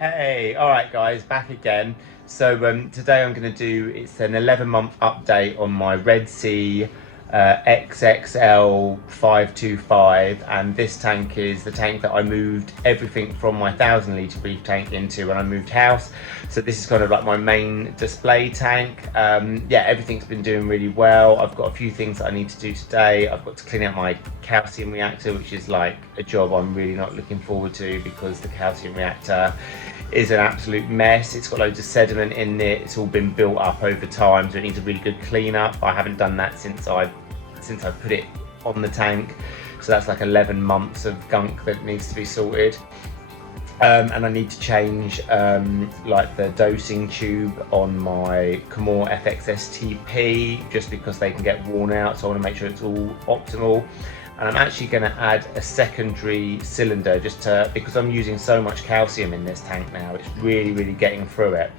Hey, all right, guys, back again. So today I'm going to do it's an 11-month update on my Red Sea XXL 525, and this tank is the tank that I moved everything from my 1,000 litre Reef tank into when I moved house. So this is kind of like my main display tank. Yeah, everything's been doing really well. I've got a few things that I need to do today. I've got to clean out my calcium reactor, which is like a job I'm really not looking forward to because the calcium reactor is an absolute mess. It's got loads of sediment in it. It's all been built up over time, so it needs a really good clean up. I haven't done that since I put it on the tank. So that's like 11 months of gunk that needs to be sorted. And I need to change like the dosing tube on my Comore FXSTP just because they can get worn out. So I want to make sure it's all optimal. And I'm actually going to add a secondary cylinder because I'm using so much calcium in this tank now. It's really getting through it.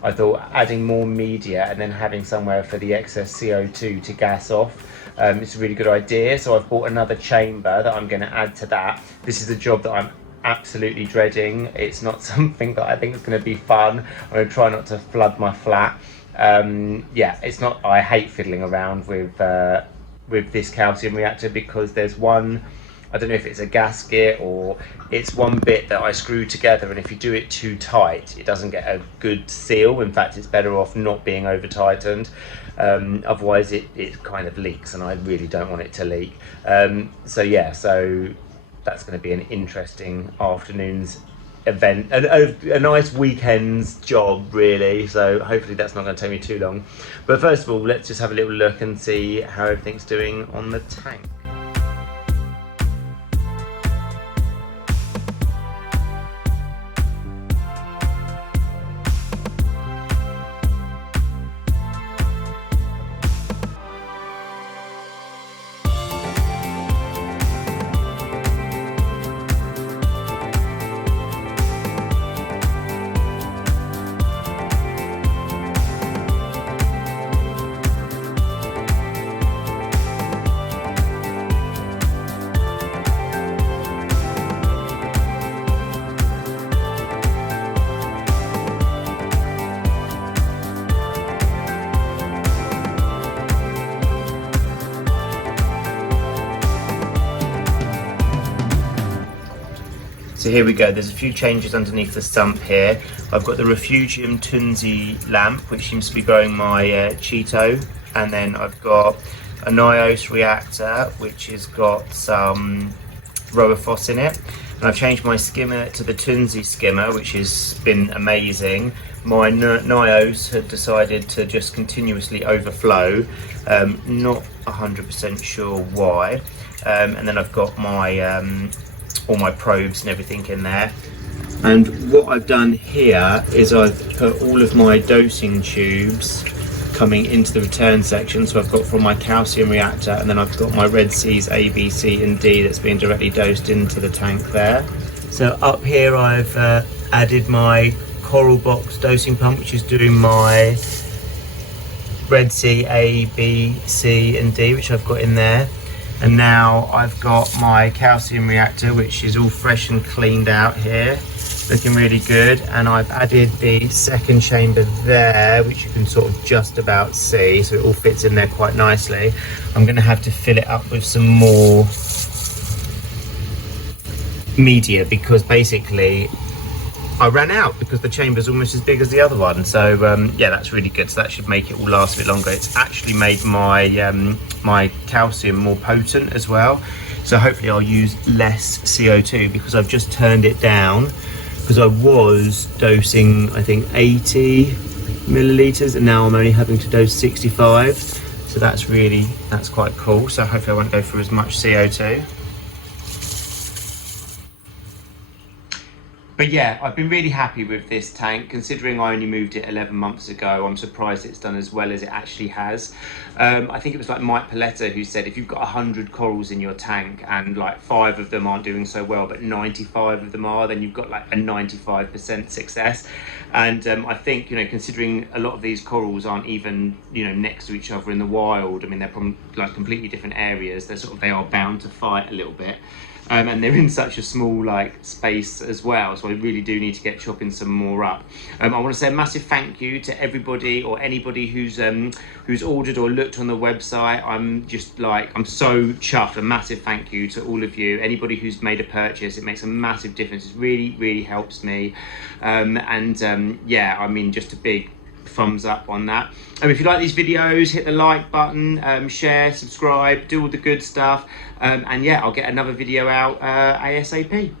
I thought adding more media and then having somewhere for the excess CO2 to gas off, it's a really good idea. So I've bought another chamber that I'm going to add to that. This is a job that I'm absolutely dreading. It's not something that I think is going to be fun. I'm going to try not to flood my flat. Yeah, it's not. I hate fiddling around with this calcium reactor because there's one, I don't know if it's a gasket or it's one bit that I screw together, and if you do it too tight it doesn't get a good seal. In fact, it's better off not being over tightened, otherwise it kind of leaks, and I really don't want it to leak. So yeah, so that's going to be an interesting afternoon's event, a nice weekend's job really, so hopefully that's not going to take me too long. But first of all, let's just have a little look and see how everything's doing on the tank. So here we go, there's a few changes underneath the sump here. I've got the Refugium Tunzi lamp, which seems to be growing my Cheeto. And then I've got a Nios reactor, which has got some Roaphos in it. And I've changed my skimmer to the Tunzi skimmer, which has been amazing. My Nios had decided to just continuously overflow, not 100% sure why. And then I've got my all my probes and everything in there. And what I've done here is I've put all of my dosing tubes coming into the return section. So I've got from my calcium reactor, and then I've got my Red Seas A, B, C and D that's being directly dosed into the tank there. So up here I've added my Coral Box dosing pump, which is doing my Red Sea A, B, C and D, which I've got in there. And now I've got my calcium reactor, which is all fresh and cleaned out here, looking really good. And I've added the second chamber there, which you can sort of just about see, so it all fits in there quite nicely. I'm going to have to fill it up with some more media because basically I ran out because the chamber's almost as big as the other one. So yeah, that's really good. So that should make it all last a bit longer. It's actually made my my calcium more potent as well. So hopefully I'll use less CO2 because I've just turned it down, because I was dosing I think 80 milliliters and now I'm only having to dose 65. So that's quite cool. So hopefully I won't go through as much CO2. But yeah, I've been really happy with this tank. Considering I only moved it 11 months ago, I'm surprised it's done as well as it actually has. I think it was like Mike Paletta who said if you've got 100 corals in your tank and like 5 of them aren't doing so well, but 95 of them are, then you've got like a 95% success. And I think, you know, considering a lot of these corals aren't even, you know, next to each other in the wild, I mean, they're from like completely different areas. They are bound to fight a little bit. and they're in such a small like space as well, so I really do need to get chopping some more up. I want to say a massive thank you to everybody or anybody who's ordered or looked on the website. I'm so chuffed. A massive thank you to all of you. Anybody who's made a purchase, it makes a massive difference. It really helps me. Yeah, I mean, just a big thumbs up on that. If you like these videos, hit the like button, share, subscribe, do all the good stuff, and yeah, I'll get another video out ASAP.